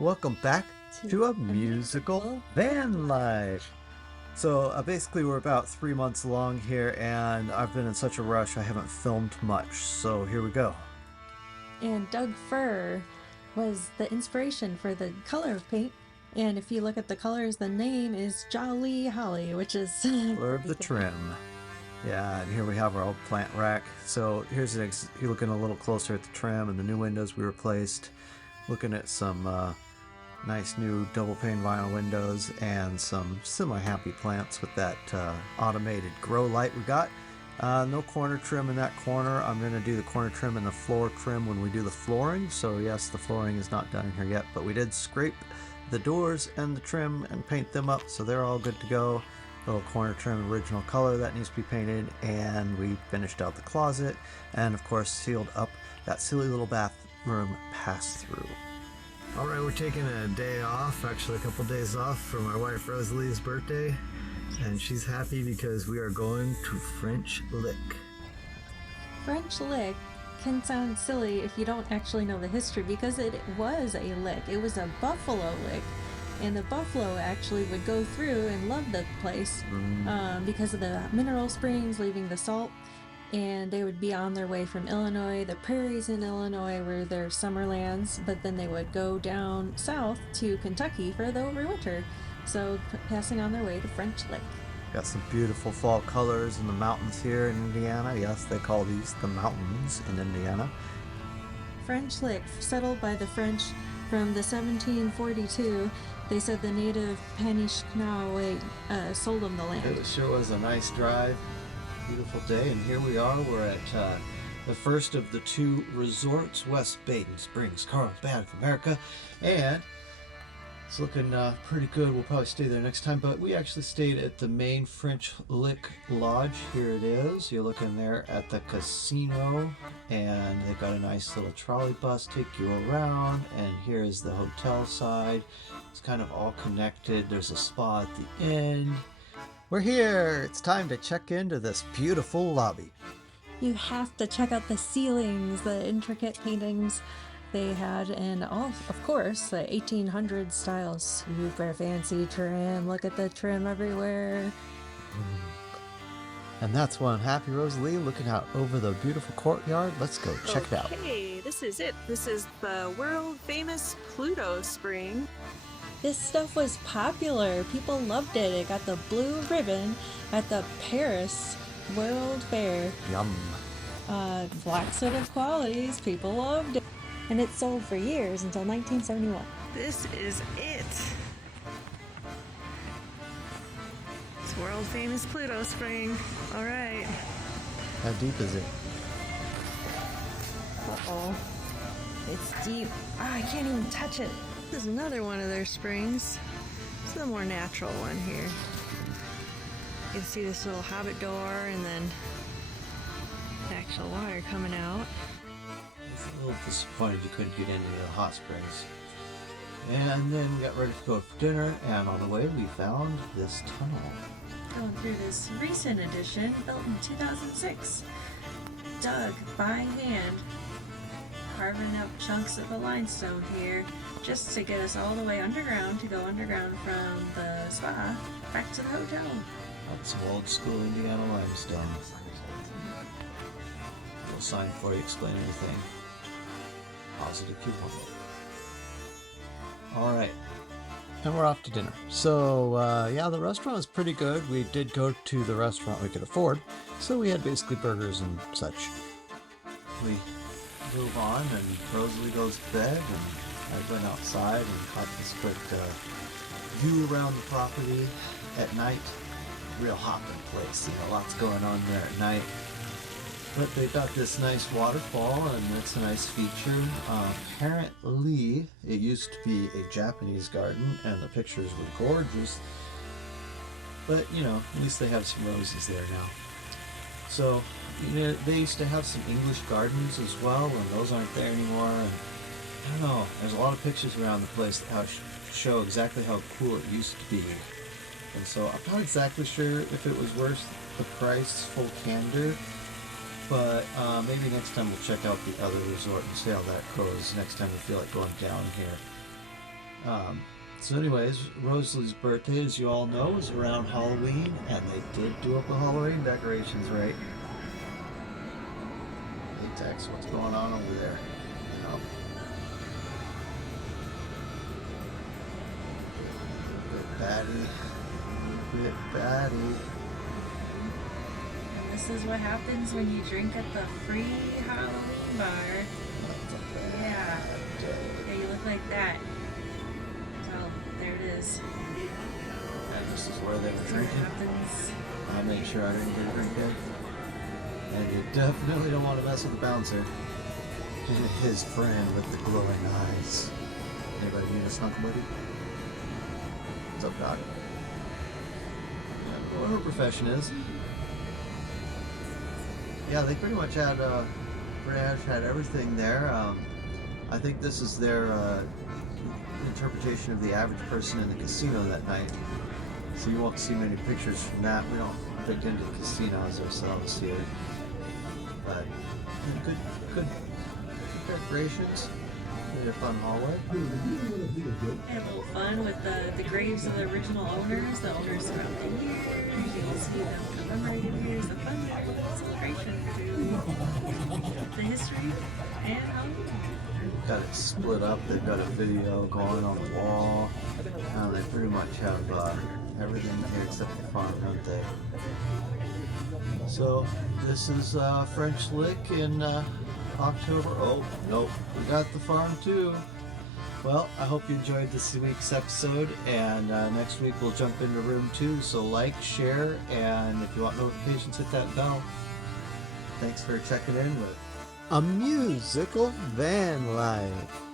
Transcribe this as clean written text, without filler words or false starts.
Welcome back to a musical van life. So basically we're about 3 months along here and I've been in such a rush I haven't filmed much, so here we go. And Doug Fir was the inspiration for the color of paint. And if you look at the colors, the name is Jolly Holly, which is Color of the trim. Yeah, and here we have our old plant rack. So here's you're looking a little closer at the trim and the new windows we replaced. Looking at some nice new double pane vinyl windows and some semi-happy plants with that automated grow light we got. No corner trim in that corner. I'm going to do the corner trim and the floor trim when we do the flooring. So yes, the flooring is not done here yet, but we did scrape the doors and the trim and paint them up, so they're all good to go. Little corner trim original color that needs to be painted, and we finished out the closet and of course sealed up that silly little bathroom pass-through. Alright, we're taking a day off, actually a couple days off for my wife Rosalie's birthday, and she's happy because we are going to French Lick. French Lick can sound silly if you don't actually know the history, because it was a lick. It was a buffalo lick, and the buffalo actually would go through and love the place because of the mineral springs leaving the salt. And they would be on their way from Illinois. The prairies in Illinois were their summer lands, but then they would go down south to Kentucky for the overwinter. So passing on their way to French Lick. Got some beautiful fall colors in the mountains here in Indiana. Yes, they call these the mountains in Indiana. French Lick, settled by the French from the 1742. They said the native Panishknawe sold them the land. It sure was a nice drive. Beautiful day, and here we are. We're at the first of the two resorts, West Baden Springs, Carlsbad of America, and it's looking pretty good. We'll probably stay there next time, but we actually stayed at the main French Lick Lodge. Here it is. You're looking there at the casino, and they've got a nice little trolley bus take you around, and here's the hotel side. It's kind of all connected. There's a spa at the end. We're here! It's time to check into this beautiful lobby. You have to check out the ceilings, the intricate paintings they had, and all, of course, the 1800s style super fancy trim. Look at the trim everywhere. And that's one happy Rosalie looking out over the beautiful courtyard. Let's go check it out. Okay, this is it. This is the world famous Pluto Spring. This stuff was popular. People loved it. It got the blue ribbon at the Paris World Fair. Yum. Black sort of qualities. People loved it. And it sold for years until 1971. This is it. It's world famous Pluto Spring. All right. How deep is it? Uh-oh. It's deep. Oh, I can't even touch it. This is another one of their springs. It's the more natural one here. You can see this little hobbit door and then the actual water coming out. I was a little disappointed you couldn't get into the hot springs. And then we got ready to go for dinner, and on the way we found this tunnel. Going through this recent edition, built in 2006. Dug by hand, carving out chunks of the limestone here, just to get us all the way underground, to go underground from the spa back to the hotel. That's some old school Indiana limestone. Little sign for you, explain everything. Positive coupon. Alright. And we're off to dinner. So, yeah, the restaurant was pretty good. We did go to the restaurant we could afford, so we had basically burgers and such. We move on, and Rosalie goes to bed, and I went outside and caught this quick view around the property at night. Real hopping place, you know, lots going on there at night. But they got this nice waterfall, and that's a nice feature. Apparently, it used to be a Japanese garden, and the pictures were gorgeous. But, you know, at least they have some roses there now. So, you know, they used to have some English gardens as well, and those aren't there anymore. And I don't know, there's a lot of pictures around the place that show exactly how cool it used to be. And so I'm not exactly sure if it was worth the price, full candor, but maybe next time we'll check out the other resort and see how that goes next time we feel like going down here. So anyways, Rosalie's birthday, as you all know, is around Halloween, and they did do up the Halloween decorations, right? Hey Tex, what's going on over there? You know? Bit batty. Bit batty. And this is what happens when you drink at the free Halloween bar. Yeah. Yeah, you look like that. So, there it is. And this is where they were What drinking. happens. I made sure I didn't get a drink in. And you definitely don't want to mess with the bouncer. His friend with the glowing eyes. Anybody need a snuggle buddy? What's up, Doc? Yeah, what her profession is. Yeah, they pretty much had everything there. I think this is their interpretation of the average person in the casino that night. So you won't see many pictures from that. We don't dig into the casinos ourselves here. But good decorations. Made a fun hallway. Had a little fun with the graves of the original owners, the owners throughout the years. You'll see them commemorated here as a fun little celebration to the history and Halloween. Got it split up. They've got a video going on the wall. They pretty much have everything here except the farm, don't they? So this is French Lick in October. Oh, nope, we got the farm too. Well, I hope you enjoyed this week's episode, and next week we'll jump into room 2. So like, share, and if you want notifications, hit that bell. Thanks for checking in with A musical van life.